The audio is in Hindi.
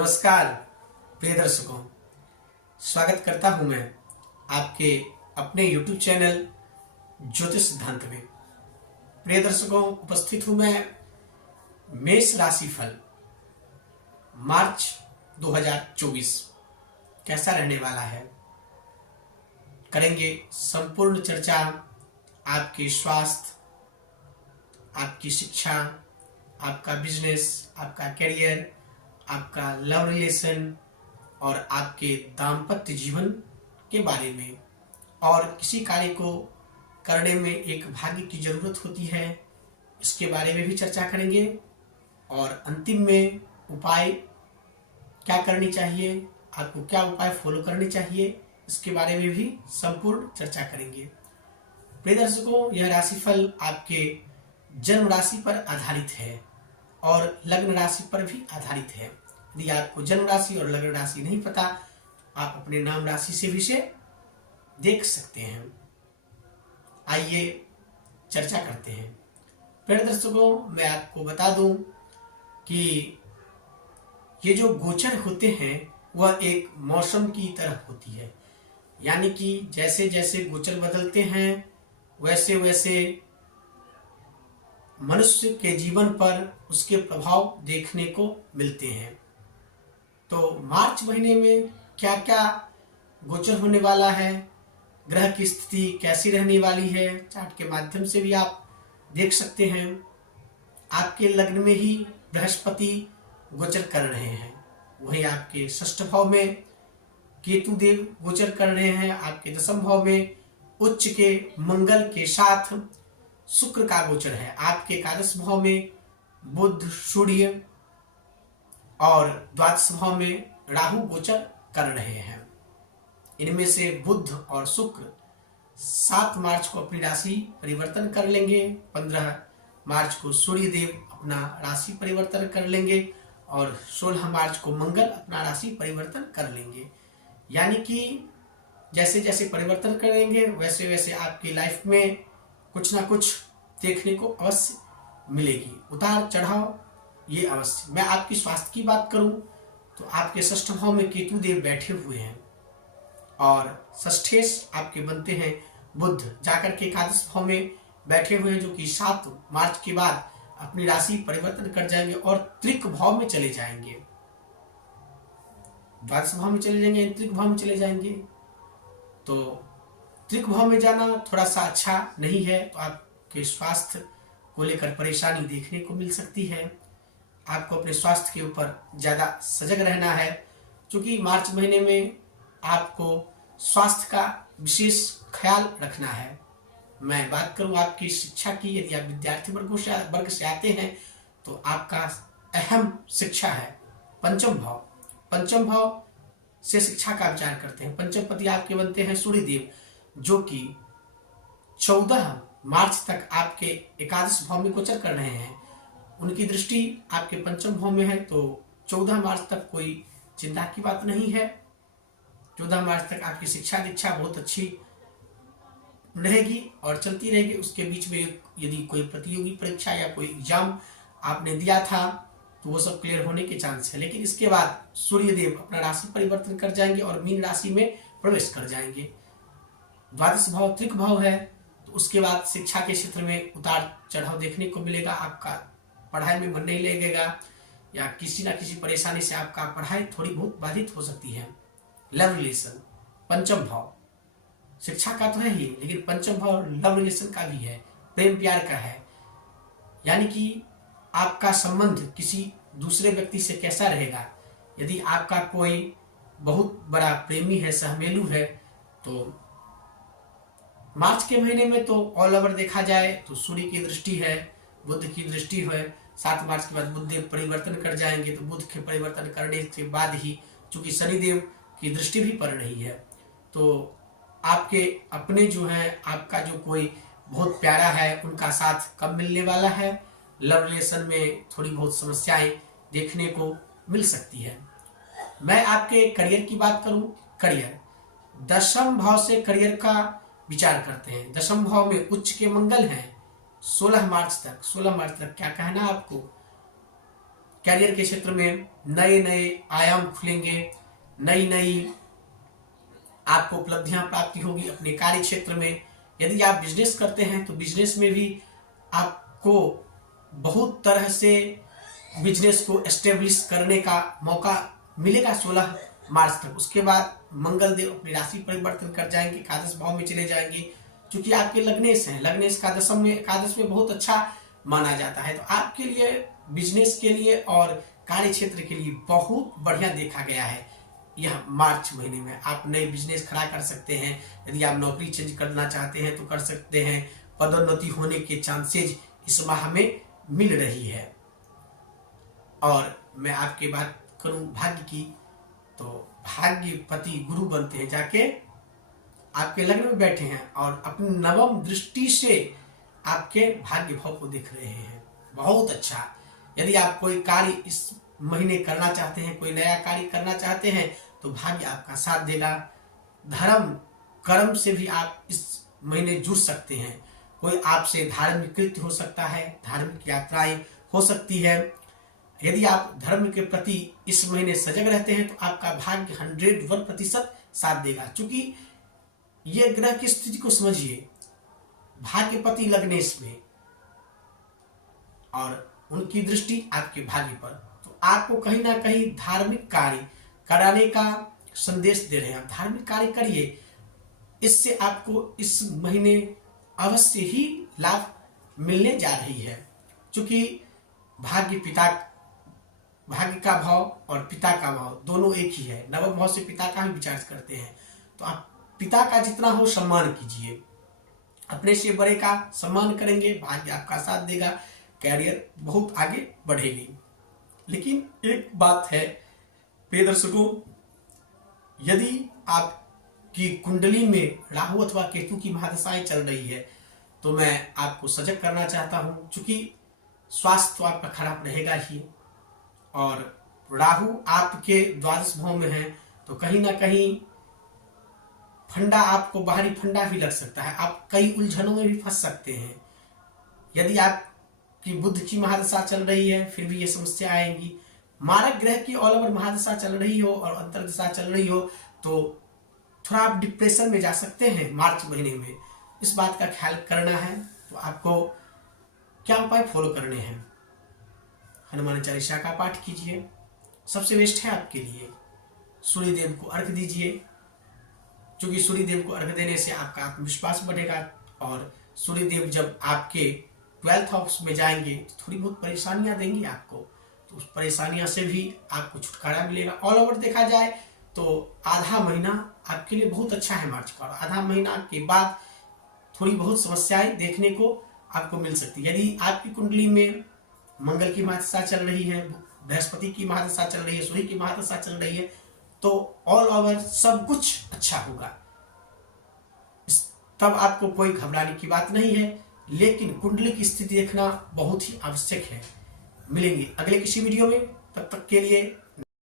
नमस्कार प्रिय दर्शकों, स्वागत करता हूं मैं आपके अपने YouTube चैनल ज्योतिष सिद्धांत में। प्रिय दर्शकों, उपस्थित हूं मैं मेष राशि फल मार्च 2024 कैसा रहने वाला है। करेंगे संपूर्ण चर्चा आपके स्वास्थ्य, आपकी शिक्षा, आपका बिजनेस, आपका करियर, आपका लव रिलेशन और आपके दाम्पत्य जीवन के बारे में। और किसी कार्य को करने में एक भाग्य की जरूरत होती है, इसके बारे में भी चर्चा करेंगे। और अंतिम में उपाय क्या करनी चाहिए, आपको क्या उपाय फॉलो करने चाहिए, इसके बारे में भी संपूर्ण चर्चा करेंगे। प्रिय दर्शकों, यह राशिफल आपके जन्म राशि पर आधारित है और लग्न राशि पर भी आधारित है। यदि आपको जन्म राशि और लग्न राशि नहीं पता, आप अपने नाम राशि से भी इसे देख सकते हैं। आइए चर्चा करते हैं। प्रिय दर्शकों, मैं आपको बता दूं कि ये जो गोचर होते हैं वह एक मौसम की तरह होती है, यानी कि जैसे जैसे गोचर बदलते हैं वैसे वैसे मनुष्य के जीवन पर उसके प्रभाव देखने को मिलते हैं। तो मार्च महीने में क्या क्या गोचर होने वाला है, ग्रह की स्थिति कैसी रहने वाली है, चार्ट के माध्यम से भी आप देख सकते हैं। आपके लग्न में ही बृहस्पति गोचर कर रहे हैं, वहीं आपके षष्ठ भाव में केतु देव गोचर कर रहे हैं। आपके दशम भाव में उच्च के मंगल के साथ शुक्र का गोचर है। आपके एकादश भाव में बुध, सूर्य और द्वादश भाव में राहु गोचर कर रहे हैं। इनमें से बुध और शुक्र 7 मार्च को अपनी राशि परिवर्तन कर लेंगे, 15 मार्च को सूर्य देव अपना राशि परिवर्तन कर लेंगे और 16 मार्च को मंगल अपना राशि परिवर्तन कर लेंगे। यानी कि जैसे जैसे परिवर्तन करेंगे वैसे वैसे आपकी लाइफ में कुछ ना कुछ देखने को अवश्य मिलेगी, उतार चढ़ाव ये अवश्य। मैं आपकी स्वास्थ्य की बात करूं तो आपके षष्ठ भाव में केतु देव बैठे हुए हैं और षष्ठेश आपके बनते हैं बुध, जाकर के एकादश भाव में बैठे हुए हैं, जो कि 7 मार्च के बाद अपनी राशि परिवर्तन कर जाएंगे और त्रिक भाव में चले जाएंगे, द्वादश भाव में चले जाएंगे, त्रिक भाव में चले जाएंगे। तो त्रिक भाव में जाना थोड़ा सा अच्छा नहीं है, तो आपके स्वास्थ्य को लेकर परेशानी देखने को मिल सकती है। आपको अपने स्वास्थ्य के ऊपर ज्यादा सजग रहना है, क्योंकि मार्च महीने में आपको स्वास्थ्य का विशेष ख्याल रखना है। मैं बात करूं आपकी शिक्षा की, यदि आप विद्यार्थी वर्ग से आते हैं तो आपका अहम शिक्षा है पंचम भाव। पंचम भाव से शिक्षा का विचार करते हैं। पंचम पति आपके बनते हैं सूर्य देव, जो कि 14 मार्च तक आपके एकादश भाव में गोचर कर रहे हैं। उनकी दृष्टि आपके पंचम भाव में है, तो 14 मार्च तक कोई चिंता की बात नहीं है। 14 मार्च तक आपकी शिक्षा दीक्षा बहुत अच्छी रहेगी और चलती रहेगी। उसके बीच में यदि कोई प्रतियोगी परीक्षा या कोई एग्जाम आपने दिया था तो वो सब क्लियर होने के चांस है। लेकिन इसके बाद सूर्य देव अपना राशि परिवर्तन कर जाएंगे और मीन राशि में प्रवेश कर जाएंगे। द्वादश भाव त्रिक भाव है, तो उसके बाद शिक्षा के क्षेत्र में उतार चढ़ाव देखने को मिलेगा। आपका पढ़ाई में मन नहीं लगेगा या किसी ना किसी परेशानी से आपका पढ़ाई थोड़ी बहुत बाधित हो सकती है। लव रिलेशन पंचम भाव शिक्षा का तो है ही, लेकिन पंचम भाव लव रिलेशन का भी है, प्रेम प्यार का है। यानी कि आपका संबंध किसी दूसरे व्यक्ति से कैसा रहेगा। यदि आपका कोई बहुत बड़ा प्रेमी है, सहमेलू है, तो मार्च के महीने में तो ऑल ओवर देखा जाए तो सूर्य की दृष्टि है, बुध की दृष्टि है। 7 मार्च के बाद बुध परिवर्तन कर जाएंगे, तो बुध के परिवर्तन करने के बाद ही चूंकि शनिदेव की दृष्टि भी पड़ रही है, तो आपके अपने जो है, आपका जो कोई बहुत प्यारा है, उनका साथ कम मिलने वाला है। लव रिलेशन में थोड़ी बहुत समस्याएं देखने को मिल सकती है। मैं आपके करियर की बात करूं, करियर दशम भाव से करियर का विचार करते हैं। दशम भाव में उच्च के मंगल हैं 16 मार्च तक। 16 मार्च तक क्या कहना आपको, कैरियर के क्षेत्र में नए नए आयाम खुलेंगे, नई नई आपको उपलब्धियां प्राप्ति होगी अपने कार्य क्षेत्र में। यदि आप बिजनेस करते हैं तो बिजनेस में भी आपको बहुत तरह से बिजनेस को एस्टेब्लिश करने का मौका मिलेगा 16 मार्च तक। उसके बाद मंगल देव अपनी राशि परिवर्तन कर जाएंगे, एकादश भाव में चले जाएंगे। क्योंकि आपके लग्नेश हैं, लग्नेश एकादश में बहुत अच्छा माना जाता है। तो आपके लिए बिजनेस के लिए और कार्य क्षेत्र के लिए बहुत बढ़िया देखा गया है। यह मार्च महीने में आप नए बिजनेस खड़ा कर सकते हैं। यदि आप नौकरी चेंज करना चाहते हैं तो कर सकते हैं। पदोन्नति होने के चांसेज इस माह में मिल रही है। और मैं आपकी बात करूं भाग्य की, तो भाग्यपति गुरु बनते हैं, जाके आपके लग्न में बैठे हैं और अपनी नवम दृष्टि से आपके भाग्य भाव को देख रहे हैं। बहुत अच्छा। यदि आप कोई कार्य इस महीने करना चाहते हैं, कोई नया कार्य करना चाहते हैं, तो भाग्य आपका साथ देगा। धर्म कर्म से भी आप इस महीने जुड़ सकते हैं। कोई आपसे धार्मिक कृत्य हो सकता है, धार्मिक यात्राएं हो सकती है। यदि आप धर्म के प्रति इस महीने सजग रहते हैं तो आपका भाग्य 101% साथ देगा। क्योंकि ये ग्रह की स्थिति को समझिए, भाग्यपति लग्नेश में और उनकी दृष्टि आपके भाग्य पर, तो आपको कहीं ना कहीं धार्मिक कार्य कराने का संदेश दे रहे हैं। धार्मिक कार्य करिए, इससे आपको इस महीने अवश्य ही लाभ मिलने जा रही है। क्योंकि भाग्य का भाव और पिता का भाव दोनों एक ही है। नवम भाव से पिता का ही विचार करते हैं। तो आप पिता का जितना हो सम्मान कीजिए, अपने से बड़े का सम्मान करेंगे, भाग्य आपका साथ देगा, कैरियर बहुत आगे बढ़ेगी। लेकिन एक बात है प्रिय दर्शकों, यदि आपकी कुंडली में राहु अथवा केतु की महादशाएं चल रही है तो मैं आपको सजग करना चाहता हूं। क्योंकि स्वास्थ्य तो आपका खराब रहेगा ही, और राहु आपके द्वादश भाव में है, तो कहीं ना कहीं फंडा, आपको बाहरी फंडा भी लग सकता है। आप कई उलझनों में भी फंस सकते हैं। यदि आपकी बुध की महादशा चल रही है फिर भी ये समस्या आएंगी। मारक ग्रह की ऑल ओवर महादशा चल रही हो और अंतर्दशा चल रही हो तो थोड़ा आप डिप्रेशन में जा सकते हैं मार्च महीने में। इस बात का ख्याल करना है। तो आपको क्या उपाय फॉलो करने हैं? हनुमान चालीसा का पाठ कीजिए, सबसे बेस्ट है आपके लिए। सूर्य देव को अर्घ दीजिए, क्योंकि सूर्य देव को अर्घ देने से आपका आत्मविश्वास बढ़ेगा। और सूर्य देव जब आपके 12th हाउस में जाएंगे तो थोड़ी बहुत परेशानियां देंगी आपको, तो उस परेशानियां से भी आपको छुटकारा मिलेगा। ऑल ओवर देखा जाए तो आधा महीना आपके लिए बहुत अच्छा है मार्च का, और आधा महीना के बाद थोड़ी बहुत समस्याएं देखने को आपको मिल सकती है। यदि आपकी कुंडली में मंगल की महादशा चल रही है, बृहस्पति की महादशा चल रही है, सूर्य की महादशा चल रही है, तो ऑल ओवर सब कुछ अच्छा होगा। तब आपको कोई घबराने की बात नहीं है। लेकिन कुंडली की स्थिति देखना बहुत ही आवश्यक है। मिलेंगे अगले किसी वीडियो में, तब तक के लिए